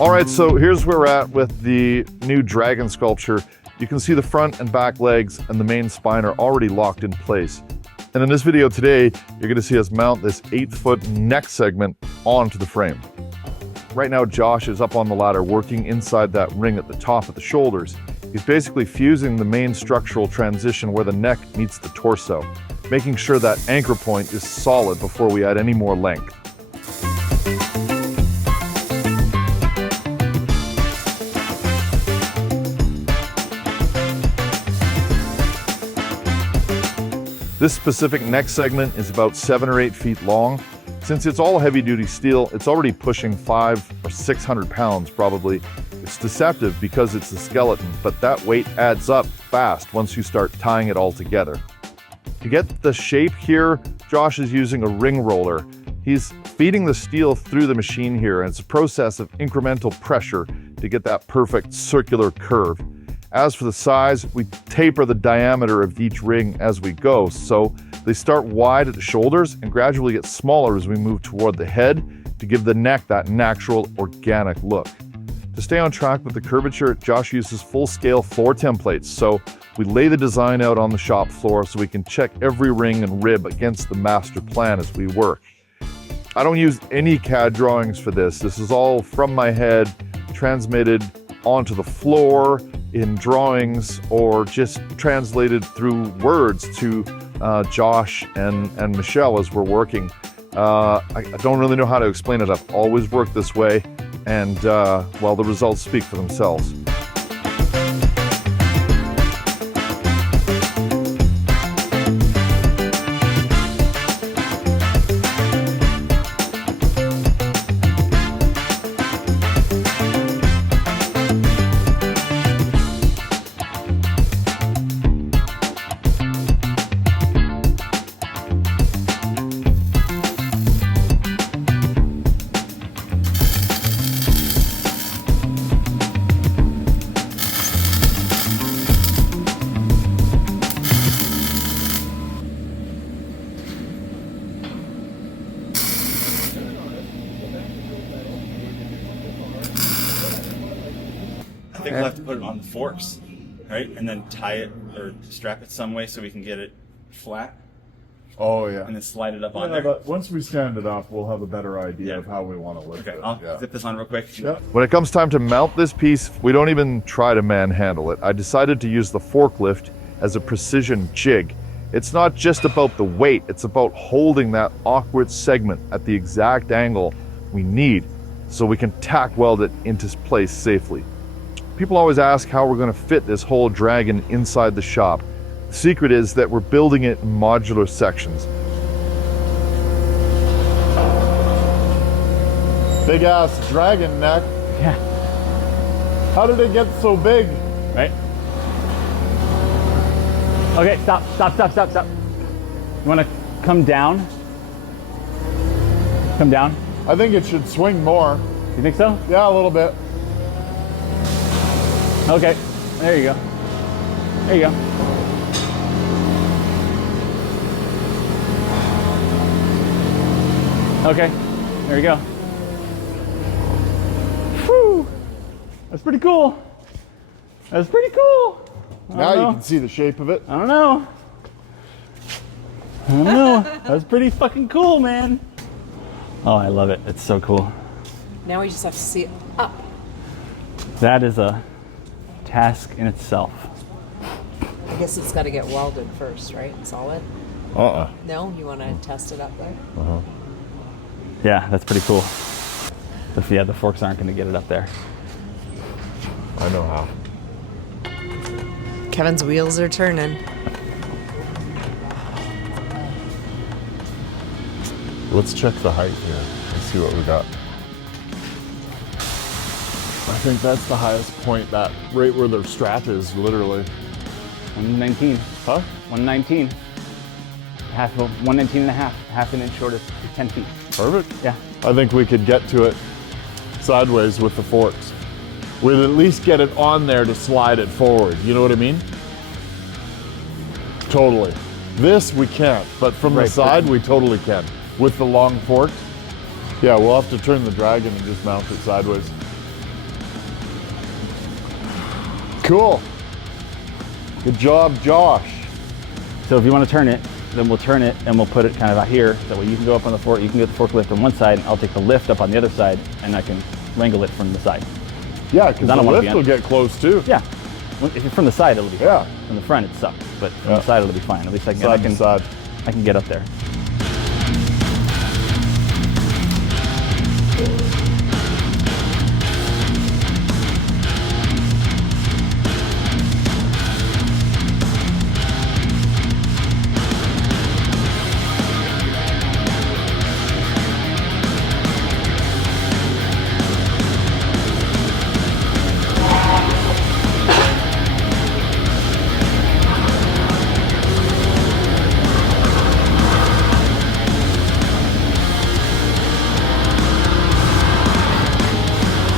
All right, so here's where we're at with the new dragon sculpture. You can see the front and back legs and the main spine are already locked in place. And in this video today, you're gonna see us mount this 8-foot neck segment onto the frame. Right now, Josh is up on the ladder working inside that ring at the top of the shoulders. He's basically fusing the main structural transition where the neck meets the torso, making sure that anchor point is solid before we add any more length. This specific neck segment is about 7 or 8 feet long. Since it's all heavy-duty steel, it's already pushing 500 or 600 pounds probably. It's deceptive because it's a skeleton, but that weight adds up fast once you start tying it all together. To get the shape here, Josh is using a ring roller. He's feeding the steel through the machine here, and it's a process of incremental pressure to get that perfect circular curve. As for the size, we taper the diameter of each ring as we go, so they start wide at the shoulders and gradually get smaller as we move toward the head to give the neck that natural, organic look. To stay on track with the curvature, Josh uses full-scale floor templates, so we lay the design out on the shop floor so we can check every ring and rib against the master plan as we work. I don't use any CAD drawings for this. This is all from my head, transmitted onto the floor in drawings or just translated through words to Josh and Michelle as we're working. I don't really know how to explain it. I've always worked this way, and well, the results speak for themselves. I think we'll have to put it on the forks, right? And then tie it or strap it some way so we can get it flat. Oh yeah. And then slide it up on Yeah, there. but once we stand it up, we'll have a better idea of how we want to lift Okay, it. I'll zip this on real quick. Yeah. When it comes time to mount this piece, we don't even try to manhandle it. I decided to use the forklift as a precision jig. It's not just about the weight, it's about holding that awkward segment at the exact angle we need so we can tack weld it into place safely. People always ask how we're going to fit this whole dragon inside the shop. The secret is that we're building it in modular sections. Big ass dragon neck. Yeah. How did it get so big? Right? Okay, stop. You want to come down? Come down? I think it should swing more. You think so? Yeah, a little bit. Okay, there you go. There you go. Okay, there you go. Whew, that's pretty cool. That's pretty cool. Now you can see the shape of it. I don't know. That's pretty fucking cool, man. Oh, I love it. It's so cool. Now we just have to see it up. That is a task in itself. I guess it's got to get welded first, right? Solid? No? You want to test it up there? Yeah, that's pretty cool. But yeah, the forks aren't going to get it up there. I know how. Kevin's wheels are turning. Let's check the height here and see what we got. I think that's the highest point, that right where the strap is, literally. 119. Huh? 119. 119 and a half. Half an inch short of 10 feet. Perfect. Yeah. I think we could get to it sideways with the forks. We'd at least get it on there to slide it forward. You know what I mean? Totally. This we can't, but from the side we totally can. With the long forks. Yeah, we'll have to turn the dragon and just mount it sideways. Cool. Good job, Josh. So if you want to turn it, then we'll turn it and we'll put it kind of out here. That way you can go up on the fork, you can get the forklift on one side, I'll take the lift up on the other side, and I can wrangle it from the side. Yeah, because the lift will get close too. Yeah. If you're from the side, it'll be fine. Yeah. From the front, it sucks, but from the side, it'll be fine. At least I can get up there.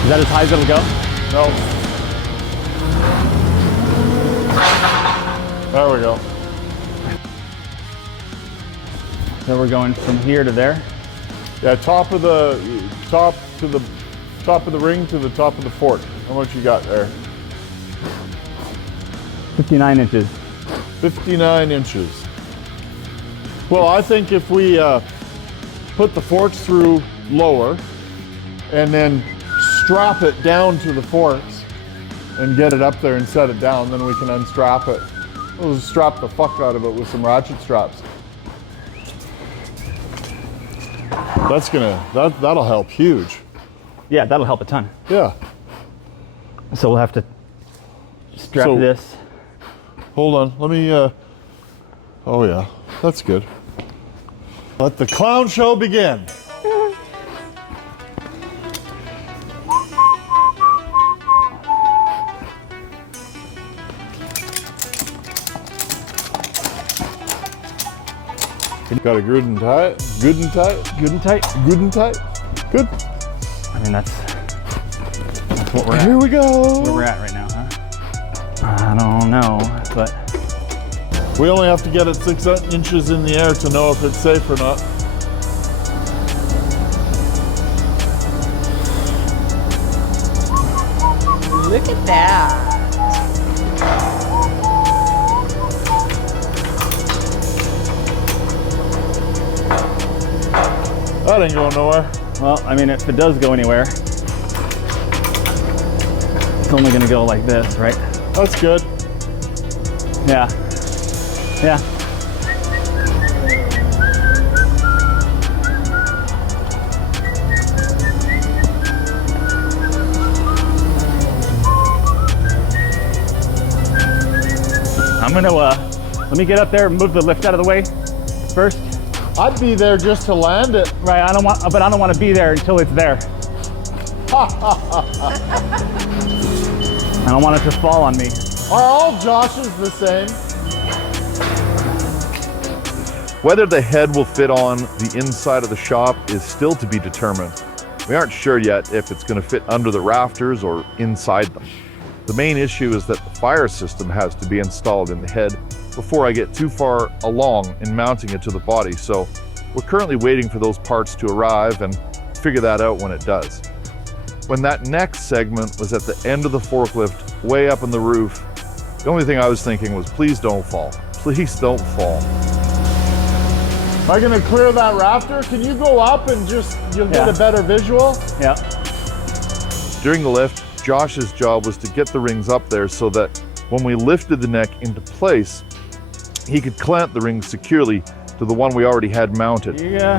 Is that as high as it'll go? No. There we go. So we're going from here to there. Yeah, top of the ring to the top of the fork. How much you got there? 59 inches. 59 inches. Well, I think if we put the forks through lower and then strap it down to the forks and get it up there and set it down, then we can unstrap it. We'll just strap the fuck out of it with some ratchet straps. That'll help huge. Yeah, that'll help a ton. Yeah. So we'll have to strap this. Hold on, let me, oh yeah, that's good. Let the clown show begin. Got a good and tight, good and tight, Good and tight. good and tight, good. I mean, that's what we're Here at. we go. Where we're at right now, huh? I don't know, but We only have to get it 6 inches in the air to know if it's safe or not. Look at that. That ain't going nowhere. well, I mean, if it does go anywhere, it's only gonna go like this, right? That's good. Yeah. Yeah. I'm gonna let me get up there and move the lift out of the way first. I'd be there just to land it. Right, I don't want to be there until it's there. I don't want it to fall on me. Are all Joshes the same? Whether the head will fit on the inside of the shop is still to be determined. We aren't sure yet if it's going to fit under the rafters or inside them. The main issue is that the fire system has to be installed in the head before I get too far along in mounting it to the body, so we're currently waiting for those parts to arrive and figure that out when it does. When that next segment was at the end of the forklift, way up on the roof, the only thing I was thinking was, please don't fall. Please don't fall. Am I gonna clear that rafter? Can you go up and you'll get a better visual? Yeah. During the lift, Josh's job was to get the rings up there so that when we lifted the neck into place, he could clamp the rings securely to the one we already had mounted. You're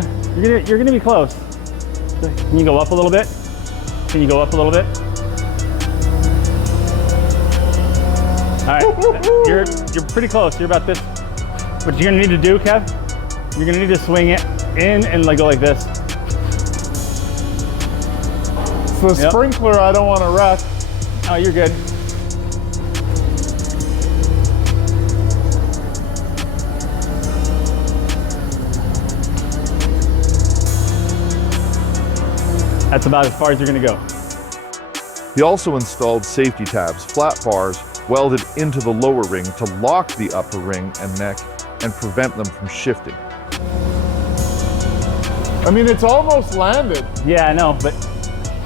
gonna be close. Can you go up a little bit? Can you go up a little bit? All right, you're pretty close. You're about this. What you're gonna need to do, Kev? You're gonna need to swing it in and go like this. It's the sprinkler I don't want to wreck. Oh, you're good. That's about as far as you're gonna go. He also installed safety tabs, flat bars, welded into the lower ring to lock the upper ring and neck and prevent them from shifting. I mean, it's almost landed. Yeah, I know, but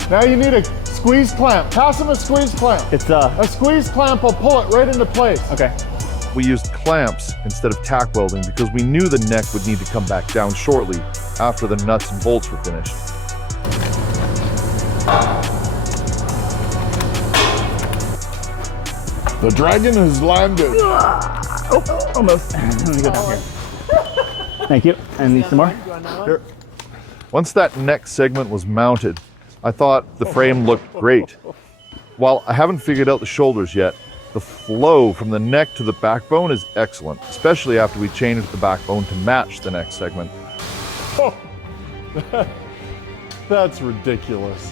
Now you need to squeeze clamp. Pass him a squeeze clamp. It's A squeeze clamp will pull it right into place. okay. We used clamps instead of tack welding because we knew the neck would need to come back down shortly after the nuts and bolts were finished. The dragon has landed. Oh, almost. Let me go down here. Thank you. And some more? You want another one? Once that neck segment was mounted, I thought the frame looked great. While I haven't figured out the shoulders yet, the flow from the neck to the backbone is excellent, especially after we changed the backbone to match the neck segment. That's ridiculous.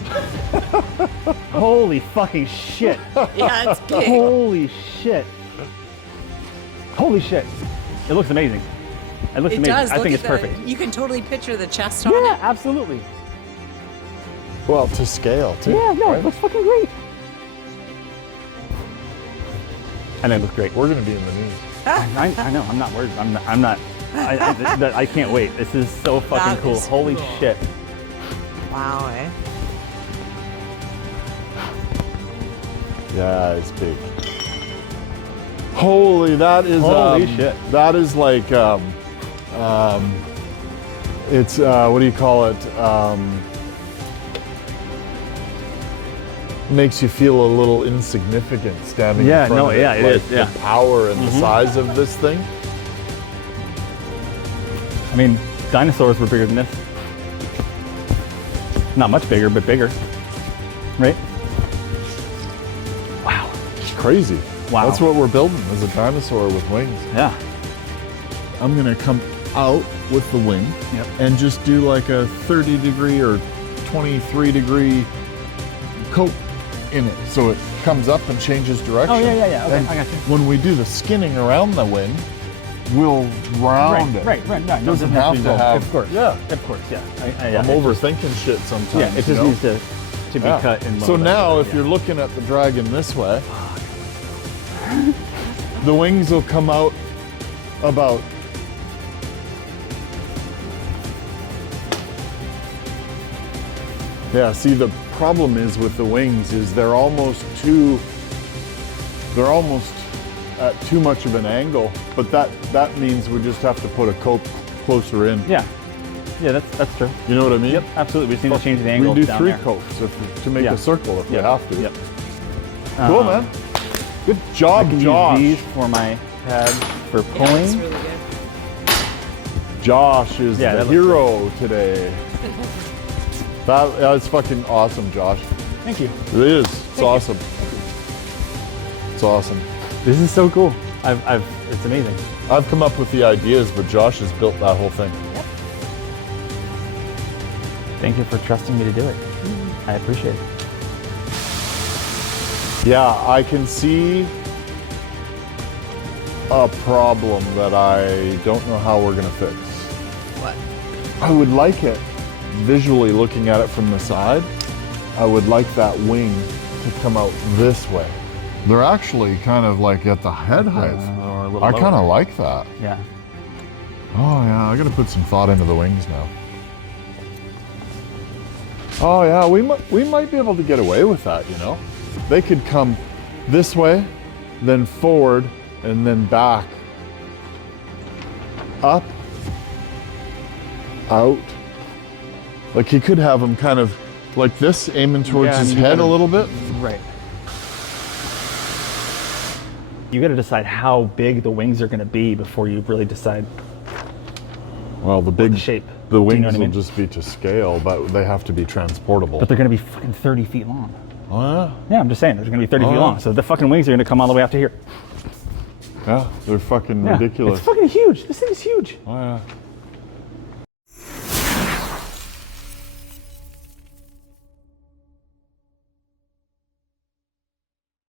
Holy fucking shit. Yeah, it's big. Holy shit. Holy shit. It looks amazing. It looks It amazing. does. I Look think at it's perfect. You can totally picture the chest on Yeah, it. absolutely. Well, to scale too. Yeah, no, it looks fucking great. And it looks great. We're gonna be in the news. I know. I'm not worried. I'm not. I can't wait. This is so fucking That cool. is Holy cool. shit. Wow, eh? Yeah, it's big. Holy, that is Holy shit. That is like it's what do you call it? Makes you feel a little insignificant standing Yeah, in front no, of it. yeah, it like is, yeah. The power and the size of this thing. I mean, dinosaurs were bigger than this. Not much bigger, but bigger. Right? Wow. It's crazy. Wow. That's what we're building, is a dinosaur with wings. Yeah. I'm gonna come out with the wing Yep. and just do like a 30 degree or 23 degree coat in it. So it comes up and changes direction. Oh, yeah. Okay, And I got you. when we do the skinning around the wing, we'll round it. Right. No, it Doesn't have to have. Of course. Yeah. Of course, yeah. I'm overthinking shit sometimes. Yeah, it you just know? needs to be Yeah. cut in So low now, level, if yeah. you're looking at the dragon this way, the wings will come out about Yeah, see, the problem is with the wings is they're almost at too much of an angle, but that means we just have to put a coat closer in. Yeah, that's true. You know what I mean? Yep, absolutely. We just need to change the angle We do down 3 there. coats to make Yeah. a circle if we Yep, have to. Yep. Cool, man. Good I job, can Josh. use these for my pad for Yeah, pulling. it's really good. Josh is Yeah, the that looks hero today. That's fucking awesome, Josh. Thank you. It is. It's awesome. It's awesome. This is so cool. It's amazing. I've come up with the ideas, but Josh has built that whole thing. Thank you for trusting me to do it. I appreciate it. Yeah, I can see a problem that I don't know how we're gonna fix. What? I would like it, visually looking at it from the side, I would like that wing to come out this way. They're actually kind of like at the head height. Or a little I lower. kind of like that. Yeah. Oh yeah, I gotta put some thought into the wings now. Oh yeah, we might be able to get away with that, you know? They could come this way, then forward, and then back. Up, out. Like he could have them kind of like this, aiming towards Yeah, his and you head a gotta- little bit. Right. You got to decide how big the wings are going to be before you really decide Well, the big the shape. The Do you wings know what I mean? will just be to scale, but they have to be transportable. But they're going to be fucking 30 feet long. Oh yeah. Yeah, I'm just saying, they're going to be 30 feet Oh. long. So the fucking wings are going to come all the way up to here. Yeah, they're fucking Yeah. ridiculous. It's fucking huge. This thing is huge. Oh yeah.